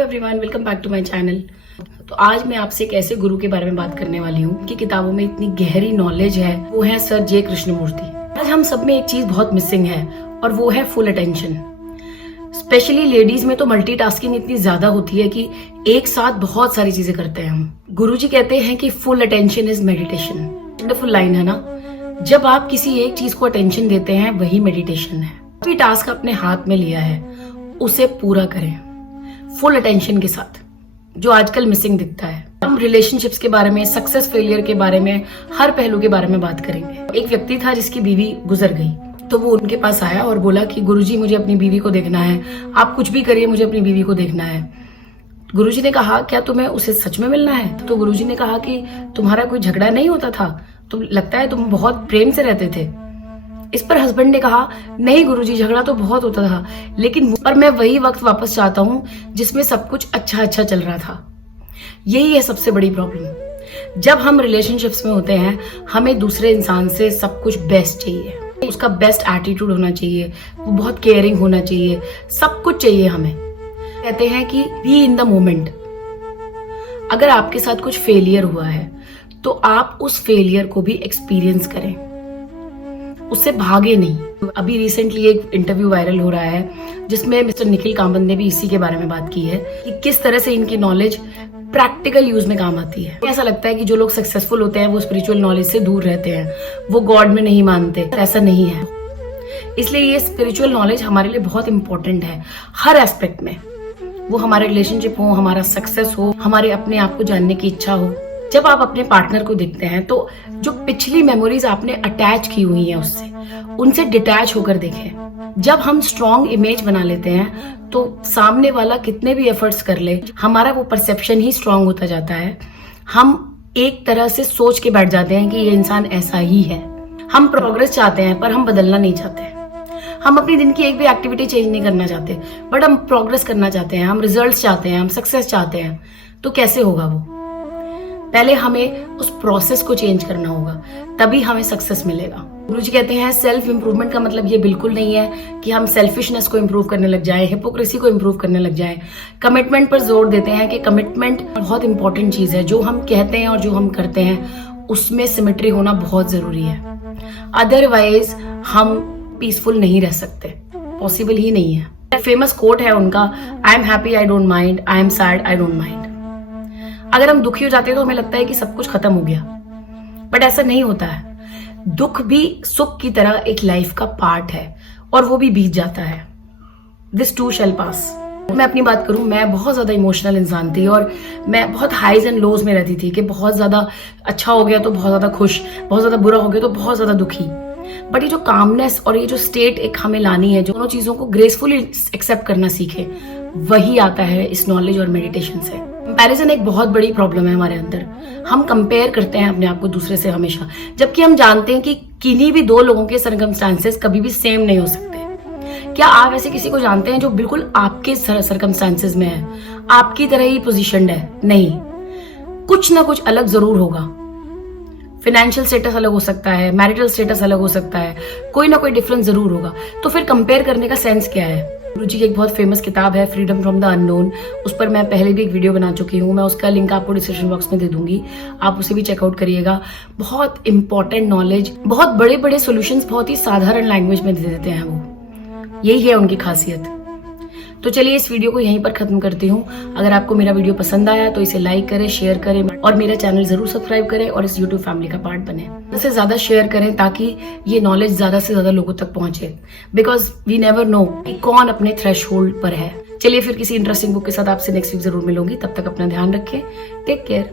Hello everyone, welcome back to my channel. तो आज मैं आपसे एक ऐसे गुरु के बारे में बात करने वाली हूँ कि किताबों में इतनी गहरी नॉलेज है। वो है सर जे कृष्णमूर्ति। आज हम सब में एक चीज बहुत मिसिंग है और वो है फुल अटेंशन। स्पेशली लेडीज में तो मल्टीटास्किंग इतनी ज्यादा होती है कि एक साथ बहुत सारी चीजें करते हैं हम। गुरुजी कहते हैं कि full attention is meditation. Wonderful line है ना। जब आप किसी एक चीज को अटेंशन देते हैं वही मेडिटेशन है। कोई टास्क अपने हाथ में लिया है उसे पूरा करें फुल अटेंशन के साथ, जो आजकल मिसिंग दिखता है। हम रिलेशनशिप्स के बारे में, सक्सेस फेलियर के बारे में, हर पहलू के बारे में बात करेंगे। एक व्यक्ति था जिसकी बीवी गुजर गई, तो वो उनके पास आया और बोला कि गुरुजी मुझे अपनी बीवी को देखना है, आप कुछ भी करिए मुझे अपनी बीवी को देखना है। गुरुजी ने कहा क्या तुम्हें उसे सच में मिलना है? तो गुरुजी ने कहा कि तुम्हारा कोई झगड़ा नहीं होता था, तो लगता है तुम बहुत प्रेम से रहते थे। इस पर हस्बैंड ने कहा नहीं गुरुजी, झगड़ा तो बहुत होता था, लेकिन पर मैं वही वक्त वापस चाहता हूँ जिसमें सब कुछ अच्छा अच्छा चल रहा था। यही है सबसे बड़ी प्रॉब्लम। जब हम रिलेशनशिप्स में होते हैं हमें दूसरे इंसान से सब कुछ बेस्ट चाहिए, उसका बेस्ट एटीट्यूड होना चाहिए, वो बहुत केयरिंग होना चाहिए, सब कुछ चाहिए हमें। कहते हैं कि बी इन द मोमेंट। अगर आपके साथ कुछ फेलियर हुआ है तो आप उस फेलियर को भी एक्सपीरियंस करें, उससे भागे नहीं। अभी रिसेंटली एक इंटरव्यू वायरल हो रहा है जिसमें मिस्टर निखिल कामत ने भी इसी के बारे में बात की है कि किस तरह से इनकी नॉलेज प्रैक्टिकल यूज में काम आती है। ऐसा लगता है कि जो लोग सक्सेसफुल होते हैं वो स्पिरिचुअल नॉलेज से दूर रहते हैं, वो गॉड में नहीं मानते। ऐसा नहीं है। इसलिए ये स्पिरिचुअल नॉलेज हमारे लिए बहुत इंपॉर्टेंट है हर एस्पेक्ट में। वो हमारे रिलेशनशिप हो, हमारा सक्सेस हो, हमारे अपने आप को जानने की इच्छा हो। जब आप अपने पार्टनर को देखते हैं तो जो पिछली मेमोरीज आपने अटैच की हुई हैं उससे, उनसे डिटैच होकर देखें। जब हम स्ट्रॉन्ग इमेज बना लेते हैं तो सामने वाला कितने भी एफर्ट्स कर ले, हमारा वो परसेप्शन ही स्ट्रॉन्ग होता जाता है। हम एक तरह से सोच के बैठ जाते हैं कि ये इंसान ऐसा ही है। हम प्रोग्रेस चाहते हैं पर हम बदलना नहीं चाहते। हम अपनी दिन की एक भी एक्टिविटी चेंज नहीं करना चाहते, बट हम प्रोग्रेस करना चाहते हैं, हम रिजल्ट्स चाहते हैं, हम सक्सेस चाहते हैं। तो कैसे होगा वो? पहले हमें उस प्रोसेस को चेंज करना होगा, तभी हमें सक्सेस मिलेगा। गुरुजी कहते हैं सेल्फ इंप्रूवमेंट का मतलब ये बिल्कुल नहीं है कि हम सेल्फिशनेस को इंप्रूव करने लग जाएं, हिपोक्रेसी को इंप्रूव करने लग जाएं। कमिटमेंट पर जोर देते हैं कि कमिटमेंट बहुत इंपॉर्टेंट चीज है। जो हम कहते हैं और जो हम करते हैं उसमें सिमेट्री होना बहुत जरूरी है। अदरवाइज हम पीसफुल नहीं रह सकते, पॉसिबल ही नहीं है। फेमस कोट है उनका, I am happy I don't mind, I am sad I don't mind. अगर हम दुखी हो जाते हैं तो हमें लगता है कि सब कुछ खत्म हो गया, बट ऐसा नहीं होता है। दुख भी सुख की तरह एक लाइफ का पार्ट है और वो भी बीत जाता है। दिस टू शैल पास। मैं अपनी बात करूं, मैं बहुत ज्यादा इमोशनल इंसान थी और मैं बहुत हाईज एंड लोज में रहती थी कि बहुत ज्यादा अच्छा हो गया तो बहुत ज्यादा खुश, बहुत ज्यादा बुरा हो गया तो बहुत ज्यादा दुखी। बट ये जो कामनेस और ये जो स्टेट एक हमें लानी है, जो दोनों चीजों को ग्रेसफुली एक्सेप्ट करना सीखे, वही आता है इस नॉलेज और मेडिटेशन से। कंपैरिजन एक बहुत बड़ी प्रॉब्लम है हमारे अंदर। हम कंपेयर करते हैं अपने आप को दूसरे से हमेशा, जबकि हम जानते हैं कि किन्हीं भी दो लोगों के सर्कमस्टांसेस कभी भी सेम नहीं हो सकते। क्या आप ऐसे किसी को जानते हैं जो बिल्कुल आपके सर्कमस्टांसेस में है, आपकी तरह ही पोजीशनड है? नहीं, कुछ ना कुछ अलग जरूर होगा। फाइनेंशियल स्टेटस अलग हो सकता है, मैरिटल स्टेटस अलग हो सकता है, कोई ना कोई डिफरेंस जरूर होगा। तो फिर कंपेयर करने का सेंस क्या है? गुरुजी की एक बहुत फेमस किताब है फ्रीडम फ्रॉम द अननोन, उस पर मैं पहले भी एक वीडियो बना चुकी हूँ। मैं उसका लिंक आपको डिस्क्रिप्शन बॉक्स में दे दूंगी, आप उसे भी चेकआउट करिएगा। बहुत इंपॉर्टेंट नॉलेज, बहुत बड़े बड़े सोल्यूशंस बहुत ही साधारण लैंग्वेज में दे देते हैं वो। यही है उनकी खासियत। तो चलिए इस वीडियो को यहीं पर खत्म करती हूँ। अगर आपको मेरा वीडियो पसंद आया तो इसे लाइक करें, शेयर करें और मेरा चैनल जरूर सब्सक्राइब करें और इस यूट्यूब फैमिली का पार्ट बने। इससे ज्यादा शेयर करें ताकि ये नॉलेज ज्यादा से ज्यादा लोगों तक पहुंचे, बिकॉज वी नेवर नो कौन अपने थ्रेशोल्ड पर है। चलिए फिर किसी इंटरेस्टिंग बुक के साथ आपसे नेक्स्ट वीक जरूर मिलूंगी। तब तक अपना ध्यान रखें। Take care.